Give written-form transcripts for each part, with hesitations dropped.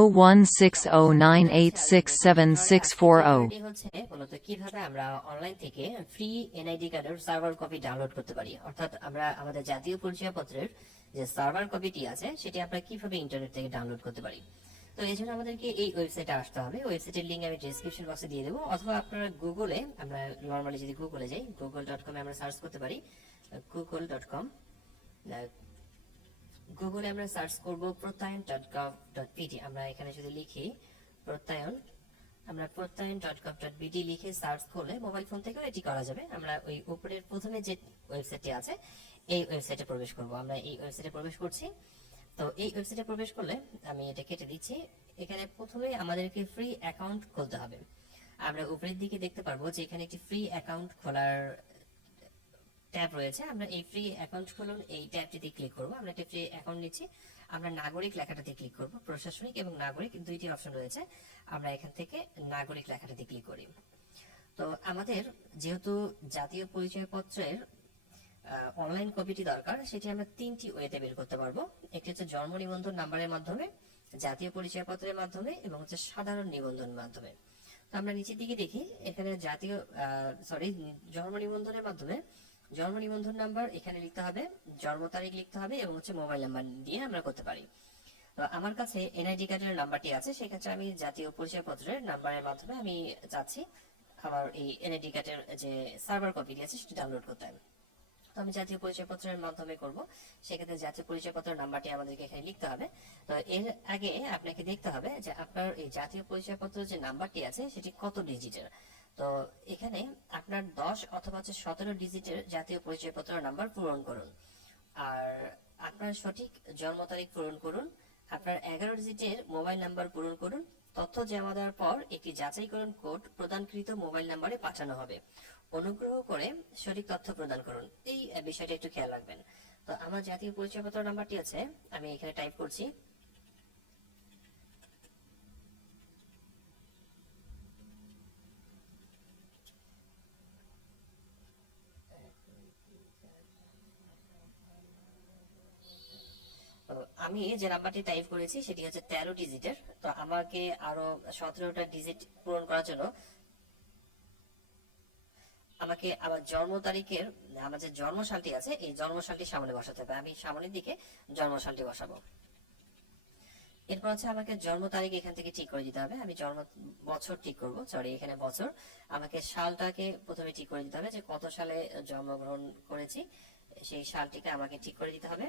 0160986760। হচ্ছে মূলত কিভাবে আমরা অনলাইন থেকে ফ্রি এনআইডি কার্ডের সার্ভার কপি ডাউনলোড করতে পারি, অর্থাৎ আমরা আমাদের জাতীয় পরিচয়পত্রের যে সার্ভার কপিটি আছে সেটি আমরা কিভাবে ইন্টারনেট থেকে ডাউনলোড করতে পারি। তো এই জন্য আমাদেরকে এই ওয়েবসাইটে আসতে হবে। ওয়েবসাইটের লিঙ্ক আমি ডেসক্রিপশন বক্সে দিয়ে দেবো, অথবা আপনারা গুগলে, আমরা নর্মালি যদি গুগলে যাই, google.com আমরা সার্চ করতে পারি। google.com, গুগলে আমরা সার্চ করব প্রত্যয়ন.gov.pt। আমরা এখানে যদি লিখি প্রত্যয়ন, আমরা প্রত্যয়ন.gov.pt লিখে সার্চ করলে মোবাইল ফোন থেকেও এটি করা যাবে। আমরা ওই উপরের প্রথমে যে ওয়েবসাইটটি আছে এই ওয়েবসাইটে প্রবেশ করব। আমরা এই ওয়েবসাইটে প্রবেশ করছি। তো এই ওয়েবসাইটে প্রবেশ করলে আমি এটা কেটে দিচ্ছি। এখানে প্রথমে আমাদেরকে ফ্রি অ্যাকাউন্ট খুলতে হবে। আমরা উপরের দিকে দেখতে পারবো যে এখানে একটি ফ্রি অ্যাকাউন্ট খোলার ট্যাব রয়েছে। আমরা এই ফ্রি অ্যাকাউন্ট খুলুন এই ট্যাবটিতে ক্লিক করব। আমরা একটা ফ্রি অ্যাকাউন্ট নিচ্ছি। আমরা নাগরিক লেখাটাতে ক্লিক করব। প্রশাসনিক এবং নাগরিক দুইটি অপশন রয়েছে। আমরা এখান থেকে নাগরিক লেখাটাতে ক্লিক করি। তো আমাদের যেহেতু জাতীয় পরিচয়পত্রের অনলাইন কপিটি দরকার, সেটি আমরা তিনটি ওয়েতে বের করতে পারবো। একটি হচ্ছে জন্ম নিবন্ধন নাম্বারের মাধ্যমে, জাতীয় পরিচয়পত্রের মাধ্যমে এবং হচ্ছে সাধারণ নিবন্ধনের মাধ্যমে। তো আমরা নিচের দিকে দেখি এখানে জাতীয় জন্ম নিবন্ধনের মাধ্যমে জন্ম নিবন্ধন নাম্বার এখানে লিখতে হবে, জন্ম তারিখ লিখতে হবে এবং হচ্ছে মোবাইল নাম্বার দিয়ে আমরা করতে পারি। তো আমার কাছে এনআইডি কার্ডের নাম্বারটি আছে, সেক্ষেত্রে আমি জাতীয় পরিচয়পত্রের নাম্বারের মাধ্যমে আমি চাচ্ছি আমার এই এনআইডি কার্ডের যে সার্ভার কপিটি আছে সেটি ডাউনলোড করতে হবে। তো আমি জাতীয় পরিচয়পত্রের মাধ্যমে করব। সেক্ষেত্রে জাতীয় পরিচয়পত্রের নাম্বারটি আমাদেরকে এখানে লিখতে হবে। তো এর আগে আপনাকে দেখতে হবে যে আপনার এই জাতীয় পরিচয়পত্রের যে নাম্বারটি আছে সেটি কত ডিজিটের। তো এখানে আপনার 10 অথবা 17 ডিজিটের জাতীয় পরিচয়পত্রের নাম্বার পূরণ করুন, আর আপনার সঠিক জন্ম তারিখ পূরণ করুন, আপনার 11 ডিজিটের মোবাইল নাম্বার পূরণ করুন। তথ্য জমা দেওয়ার পর একটি যাচাইকরণ কোড প্রদানকৃত মোবাইল নাম্বারে পাঠানো হবে। অনুগ্রহ করে সঠিক তথ্য প্রদান করুন। এই বিষয়টা একটু খেয়াল রাখবেন। তো আমার জাতীয় পরিচয়পত্র নাম্বারটি আছে, আমি এখানে টাইপ করছি। আমি যে নাম্বারটি টাইপ করেছি সেটি হচ্ছে 13 ডিজিটের। তো আমাকে আরো 17টা ডিজিট পূরণ করার জন্য আমাকে আমার জন্ম তারিখের, আমার যে জন্ম সালটি আছে এই জন্ম সালটি সামনে বসাতে হবে। আমি সামনের দিকে জন্ম সালটি বসাবো। এরপর হচ্ছে আমাকে জন্ম তারিখ এখান থেকে ঠিক করে দিতে হবে। আমি জন্ম বছর ঠিক করব, সরি এখানে বছর। আমাকে সালটাকে প্রথমে ঠিক করে দিতে হবে যে কত সালে জন্মগ্রহণ করেছি, সেই সালটিকে আমাকে ঠিক করে দিতে হবে।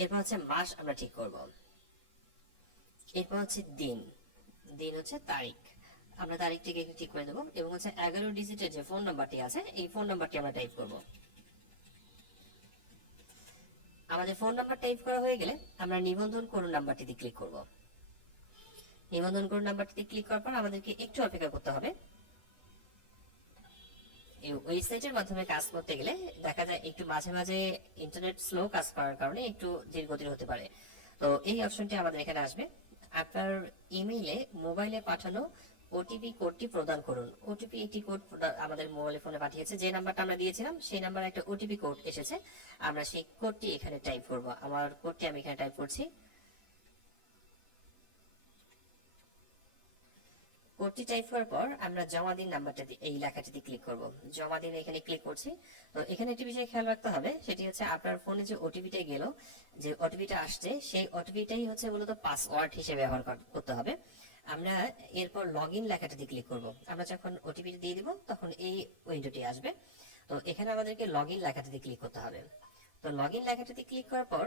এরপর হচ্ছে মাস আমরা ঠিক করব। এরপর হচ্ছে দিন, দিন হচ্ছে তারিখ, আমরা তারিখটিকে ঠিক করে দেবো। এবং হচ্ছে 11 ডিজিটের যে ফোন নাম্বারটি আছে এই ফোন নাম্বারটি আমরা টাইপ করব। আমাদের ফোন নাম্বার টাইপ করা হয়ে গেলে আমরা নিবন্ধন করুন নাম্বারটিতে ক্লিক করব। নিবন্ধন করুন নাম্বারটিতে ক্লিক করার পর আমাদেরকে একটু অপেক্ষা করতে হবে। এই ওয়েবসাইটের মাধ্যমে কাজ করতে গেলে দেখা যায় একটু মাঝে মাঝে ইন্টারনেট স্লো কাজ করার কারণে একটু ধীর গতির হতে পারে। তো এই অপশনটি আমাদের এখানে আসবে। আপনার ইমেইলে মোবাইলে পাঠানো ওটিপি কোডটি প্রদান করুন। ওটিপি একটি কোড আমাদের মোবাইল ফোনে পাঠিয়েছে, যে নাম্বারটা আমরা দিয়েছিলাম সেই নাম্বারে একটা ওটিপি কোড এসেছে। আমরা সেই কোডটি এখানে টাইপ করব। আমার কোডটি আমি এখানে টাইপ করছি। কোডটি টাইপ করার পর আমরা জমা দিন নাম্বারটা এই লেখাটিতে ক্লিক করব। জমা দিন এখানে ক্লিক করছি। তো এখানে একটি বিষয় খেয়াল রাখতে হবে, সেটি হচ্ছে আপনার ফোনে যে ওটিপিটা গেল, যে ওটিপিটা আসছে সেই ওটিপিটাই হচ্ছে মূলত পাসওয়ার্ড হিসেবে ব্যবহার করতে হবে। আমরা এরপর লগইন লেখাটাতে ক্লিক করব। আমরা যখন ওটিপি দিয়ে দিব তখন এই উইন্ডোটি আসবে। তো এখানে আমাদেরকে লগইন লেখাটাতে ক্লিক করতে হবে। তো লগইন লেখাটাতে ক্লিক করার পর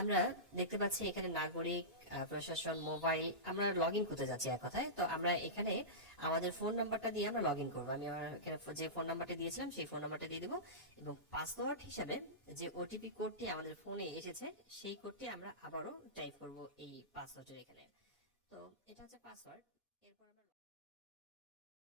আমরা দেখতে পাচ্ছি এখানে নাগরিক, প্রশাসন, মোবাইল, আমরা লগ ইন করতে যাচ্ছি এক কথায়। তো আমরা এখানে আমাদের ফোন নাম্বারটা দিয়ে আমরা লগ ইন করবো। আমি আমার যে ফোন নাম্বারটা দিয়েছিলাম সেই ফোন নাম্বারটা দিয়ে দেবো এবং পাসওয়ার্ড হিসাবে যে ওটিপি কোডটি আমাদের ফোনে এসেছে সেই কোডটি আমরা আবারও টাইপ করব এই পাসওয়ার্ডের এখানে। তো এটা হচ্ছে পাসওয়ার্ড।